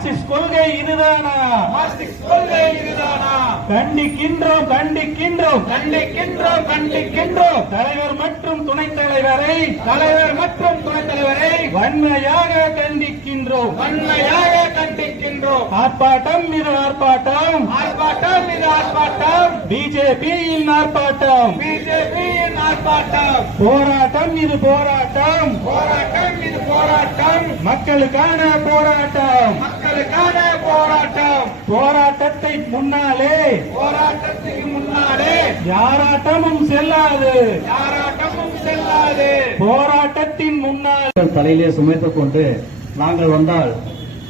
Marxist கொள்கை இதுதானா? Marxist கொள்கை இதுதானா? கண்டிக்கின்றோம் கண்டிக்கின்றோம். கண்டிக்கின்றோம் கண்டிக்கின்றோம். தலைவர் மற்றும் துணைத் தலைவரை தலைவர் மற்றும் துணைத் தலைவரை வன்மையாக கண்டிக்கின்றோம். வன்மையாக கண்டிக்கின்றோம். ஆர்ப்பாட்டம் இது ஆர்ப்பாட்டம். ஆர்ப்பாட்டம் இது ஆர்ப்பாட்டம். பிஜேபியின் ஆர்ப்பாட்டம். பிஜேபியின் ஆர்ப்பாட்டம். போராட்டம் இது போராட்டம். போராட்டம் இது போராட்டம். மக்களுக்கான போராட்டம். மக்களுக்கான போராட்டம். போராட்டத்தை முன்னாலே. போராட்டத்துக்கு முன்னாலே. யாராட்டமும் செல்லாது. யாராட்டமும் செல்லாது. போராட்டத்தின் முன்னால். தலையிலே சுமைத்துக் கொண்டு நாங்கள் வந்தால்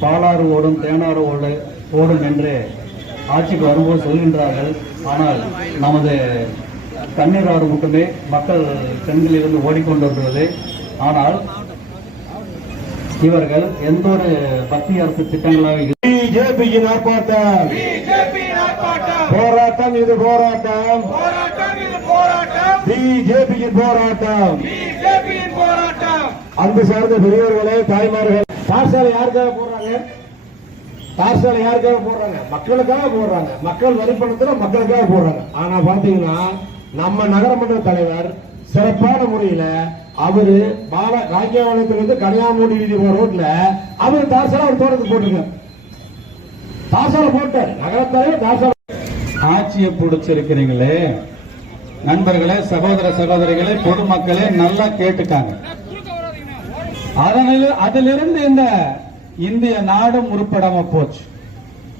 பாலாறு ஓடும் தேனாறு ஓடு ஓடும் என்று ஆட்சிக்கு வரும்போது சொல்கின்றார்கள். ஆனால் நமது தண்ணீர் ஆறு மட்டுமே மக்கள் கண்களிலிருந்து ஓடிக்கொண்டிருக்கிறது. ஆனால் இவர்கள் எந்த ஒரு மத்திய அரசு திட்டங்களாக பிஜேபியின் ஆர்ப்பாட்டம். போராட்டம் இது போராட்டம். போராட்டம் இது போராட்டம். பிஜேபியின் போராட்டம். அன்பு சார்ந்த பெரியவர்களே தாய்மார்கள் பாடசாலை யாருக்காக போடுறாங்க? பாடசாலை யாருக்காக போடுறாங்க? மக்களுக்காக போடுறாங்க. மக்கள் வரிப்பணத்துல மக்களுக்காக போடுறாங்க. ஆனா பாத்தீங்கன்னா நம்ம நகரமன்ற தலைவர் சிறப்பான முறையில அவரு பால காங்கியவாளத்திலிருந்து கன்னியாகுமரி வீதி போற ரோட்ல அவர் தார்சாலை ஒரு தோட்டத்துக்கு போட்டிருக்காரு. தார்சாலை போட்டார். நகரத்தலைவர் தார்சாலை ஆட்சியை பிடிச்சிருக்கிறீங்களே. நண்பர்களே சகோதர சகோதரிகளே பொதுமக்களே நல்லா கேட்டுட்டாங்க அதனால அதிலிருந்து இந்த இந்திய நாடும் உருப்படாம போச்சு.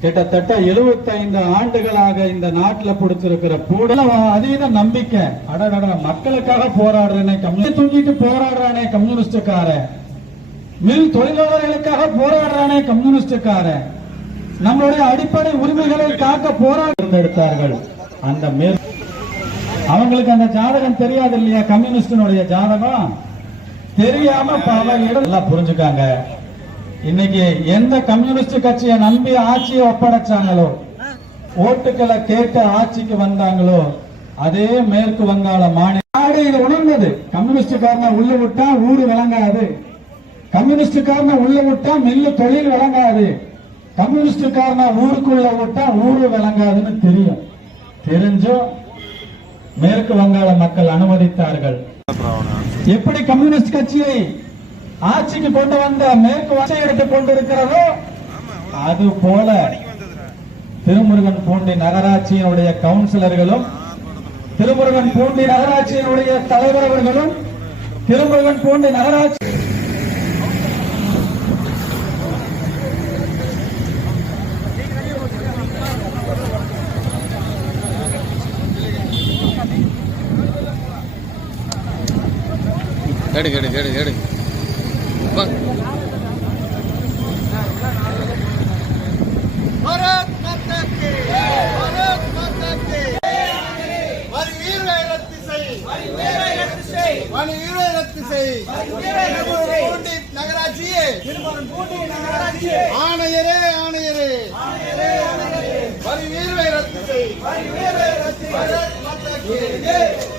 கிட்டத்தட்ட 75 ஆண்டுகளாக இந்த நாட்டுல கொடுத்திருக்கிற கூட அதீத நம்பிக்கை. அடடட மக்களுக்காக போராடுறேனே கம்யூனிஸ்ட் தூக்கிட்டு போராடுறானே கம்யூனிஸ்டுக்கார? மில் தொழிலாளர்களுக்காக போராடுறானே கம்யூனிஸ்டுக்காரன் நம்மளுடைய அடிப்படை உரிமைகளை காக்க போராட்டம் எடுத்தார்கள் அந்த மேல் அவங்களுக்கு அந்த ஜாதகம் தெரியாது இல்லையா? கம்யூனிஸ்டினுடைய ஜாதகம்? தெரியாம பல இடம் எல்லாம் புரிஞ்சுக்காங்க. இன்னைக்கு எந்த கம்யூனிஸ்ட் கட்சியை நம்பி ஆட்சியை ஒப்படைச்சாங்களோ ஓட்டுக்களை கேட்டு ஆட்சிக்கு வந்தாங்களோ அதே மேற்கு வங்காள மாநில நாடு இது உணர்ந்தது. கம்யூனிஸ்டுக்காரனை உள்ள விட்டா ஊரு விளங்காது. கம்யூனிஸ்டுக்காரனை உள்ள விட்டா மில்லு தொழில் விளங்காது. கம்யூனிஸ்டுக்காரனை ஊருக்குள்ள விட்டா ஊரு விளங்காதுன்னு தெரியும். தெரிஞ்சும் மேற்கு வங்காள மக்கள் அனுமதித்தார்கள். எப்படி கம்யூனிஸ்ட் கட்சியை ஆட்சிக்கு கொண்டு வந்த மேற்கு வசை எடுத்துக் கொண்டிருக்கிறதோ அது போல திருமுருகன் பூண்டி நகராட்சியினுடைய கவுன்சிலர்களும் திருமுருகன் பூண்டி நகராட்சியினுடைய தலைவர் அவர்களும் திருமுருகன் பூண்டி நகராட்சி எடு எடு கேடு எடு பாரத் மாதா கி பாரத் மாதா கி. வரி வீரரை ரத்து செய். வரி ரத்து செய். வரி வீரரை ரத்து செய். பூண்டி நகராட்சியே. பூண்டி நகராட்சியே. ஆணையரே ஆணையரே. ஆணையரே ஆணையரே. வரி வீரரை ரத்து செய். வரி ரத்து செய். பாரத் மாதா கி.